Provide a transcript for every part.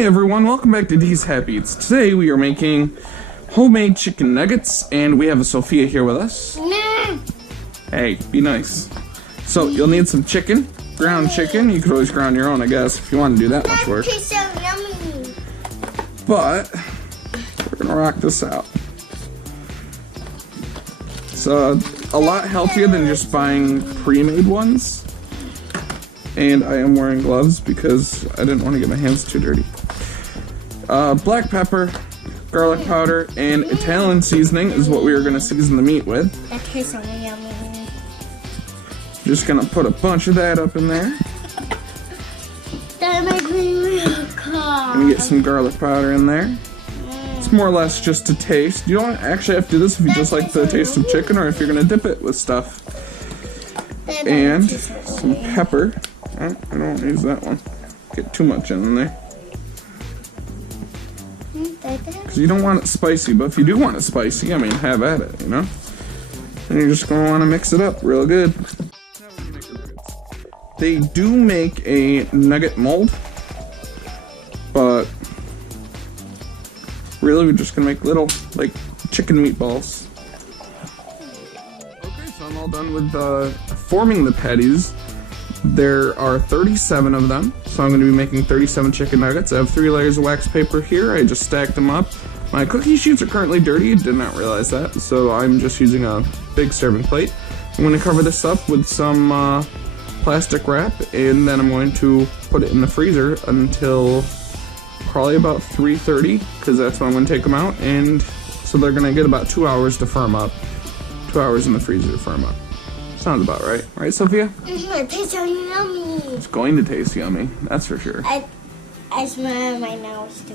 Hey everyone, welcome back to D's Happy Eats. Today we are making homemade chicken nuggets, and we have a Sophia here with us. Hey, be nice. So you'll need some chicken, ground chicken. You could always ground your own, I guess, if you want to do that much work. That tastes so yummy. But we're gonna rock this out. It's a lot healthier than just buying pre-made ones. And I am wearing gloves because I didn't want to get my hands too dirty. Black pepper, garlic powder, and Italian seasoning is what we are going to season the meat with. That tastes so yummy. Just going to put a bunch of that up in there. That makes me real cold. And get some garlic powder in there. It's more or less just to taste. You don't actually have to do this if you just like the taste of chicken or if you're going to dip it with stuff. And some pepper. I don't use that one. Get too much in there. Because you don't want it spicy, but if you do want it spicy, I mean, have at it, you know? And you're just going to want to mix it up real good. They do make a nugget mold, but really we're just going to make little, like, chicken meatballs. Okay, so I'm all done with forming the patties. There are 37 of them, so I'm going to be making 37 chicken nuggets. I have 3 layers of wax paper here. I just stacked them up. My cookie sheets are currently dirty. Did not realize that, so I'm just using a big serving plate. I'm going to cover this up with some plastic wrap, and then I'm going to put it in the freezer until probably about 3:30, because that's when I'm going to take them out, and so they're going to get about 2 hours to firm up. 2 hours in the freezer to firm up. Sounds about right. Right, Sophia? It tastes so yummy. It's going to taste yummy, that's for sure. I smell my nose too.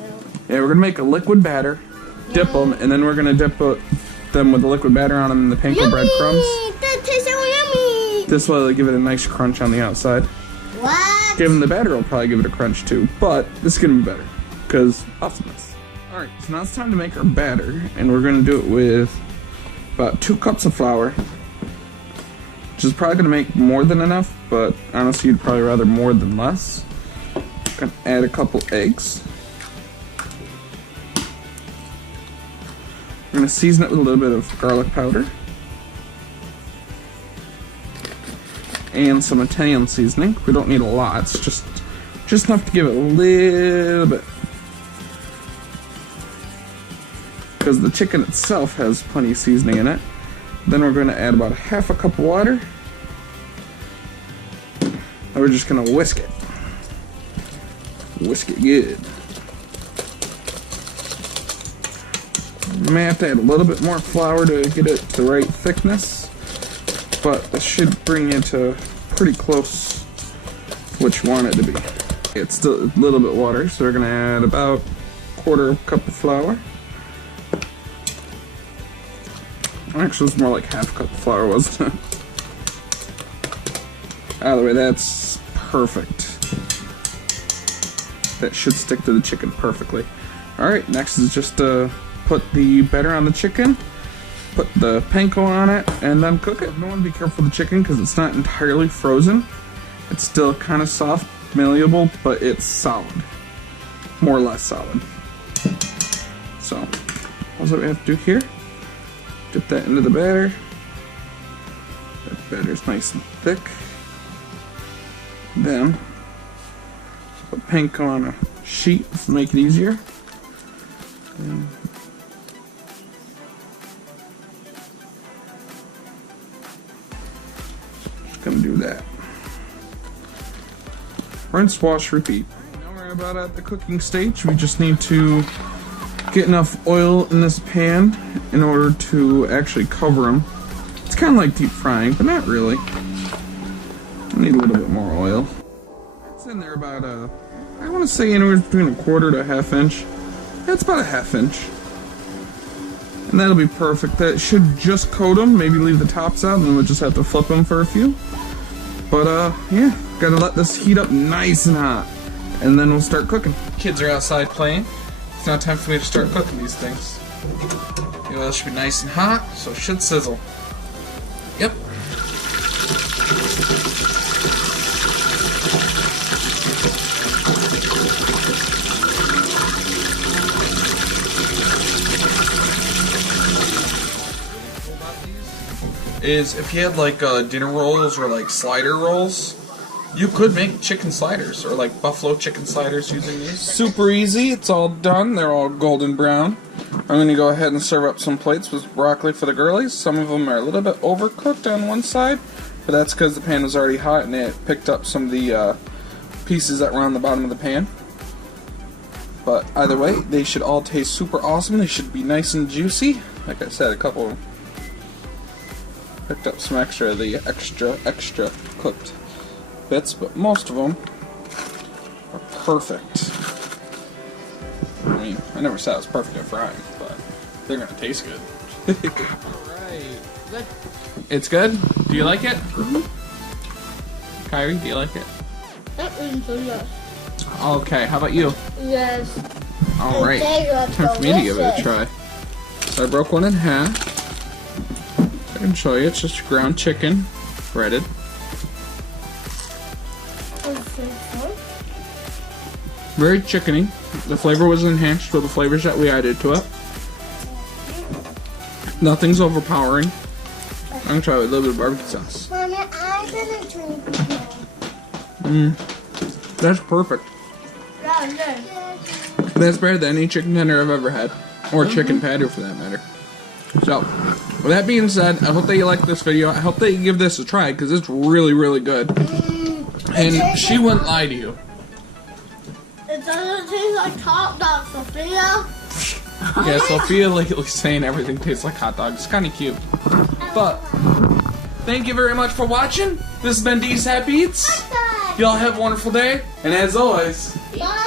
Yeah, we're going to make a liquid batter, dip them, and then we're going to dip them with the liquid batter on them in the panko breadcrumbs. That tastes so yummy. This will give it a nice crunch on the outside. What? Given the batter will probably give it a crunch too, but this is going to be better, because awesomeness. Alright, so now it's time to make our batter, and we're going to do it with about 2 cups of flour. Which is probably going to make more than enough, but honestly you'd probably rather more than less. Gonna add a couple eggs. I'm going to season it with a little bit of garlic powder. And some Italian seasoning. We don't need a lot, it's just enough to give it a little bit. Because the chicken itself has plenty of seasoning in it. Then we're going to add about 1/2 cup of water. And we're just going to whisk it. Whisk it good. You may have to add a little bit more flour to get it to the right thickness, but this should bring it to pretty close to what you want it to be. It's still a little bit water, so we're going to add about 1/4 cup of flour. Actually, it's more like 1/2 cup of flour, wasn't it? Out of the way, that's perfect. That should stick to the chicken perfectly. Alright, next is just to put the batter on the chicken, put the panko on it, and then cook it. You want to be careful with the chicken because it's not entirely frozen. It's still kind of soft, malleable, but it's solid. More or less solid. So, that's what we have to do here. Dip that into the batter. That batter's nice and thick. Then put panko on a sheet to make it easier. And just gonna do that. Rinse, wash, repeat. Now we're about at the cooking stage. We just need to get enough oil in this pan in order to actually cover them. It's kind of like deep frying, but not really. I need a little bit more oil. It's in there about I want to say anywhere between 1/4 to 1/2 inch. That's about 1/2 inch. And that'll be perfect. That should just coat them, maybe leave the tops out, and then we'll just have to flip them for a few. But yeah, gotta let this heat up nice and hot, and then we'll start cooking. Kids are outside playing. It's now time for me to start cooking these things. The oil should be nice and hot, so it should sizzle. Yep. is if you had like dinner rolls or like slider rolls, you could make chicken sliders or like buffalo chicken sliders using these. Super easy. It's all done. They're all golden brown. I'm going to go ahead and serve up some plates with broccoli for the girlies. Some of them are a little bit overcooked on one side, but that's because the pan was already hot and it picked up some of the pieces that were on the bottom of the pan. But either way, they should all taste super awesome. They should be nice and juicy. Like I said, a couple of them picked up some extra of the extra cooked bits, but most of them are perfect. I mean, I never said it was perfect at frying, but they're gonna taste good. Alright. Good. It's good? Do you like it? Mm-hmm. Kyrie, do you like it? Yes. Okay, how about you? Yes. Alright. Time for me to give it a try. So I broke one in half. I can show you, it's just ground chicken, breaded. Very chickeny. The flavor was enhanced with the flavors that we added to it. Nothing's overpowering. I'm gonna try it with a little bit of barbecue sauce. Mommy, I'm gonna drink it now. That's perfect. Yeah. That's better than any chicken tender I've ever had. Or chicken patty for that matter. So, with that being said, I hope that you like this video. I hope that you give this a try because it's really, really good. And she wouldn't lie to you. It doesn't taste like hot dog, Sophia. Yeah, Sophia lately saying everything tastes like hot dogs. It's kind of cute. But, thank you very much for watching. This has been D's Happy Eats. Y'all have a wonderful day. And as always, Bye.